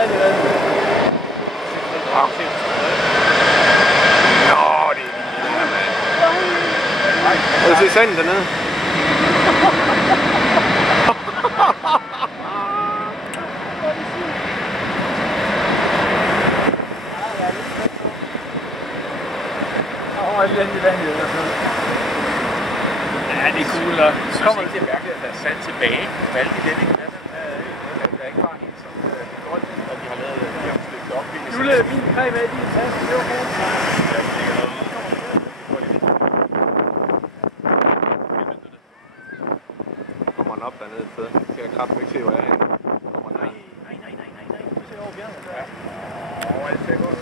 særlig hvad. Nå, det er lige det her, mand. Kan du se sanden dernede? Lidt i vandet i hvert fald. Ja, det er cool nok. Så kommer det mærkeligt, at der er sand tilbage. Valgte de den ikke? Der er ikke bare helt som godt, at de har lavet de har slægt op. Nu lader min creme af i din taske. Det er okay. Ja, det ligger noget. Kommer den op dernede et sted. Skal jeg kraftigt ikke se, hvor jeg er henne. Kommer den her. Nej. Du ser over bjerget. Ja. Åh, det ser godt.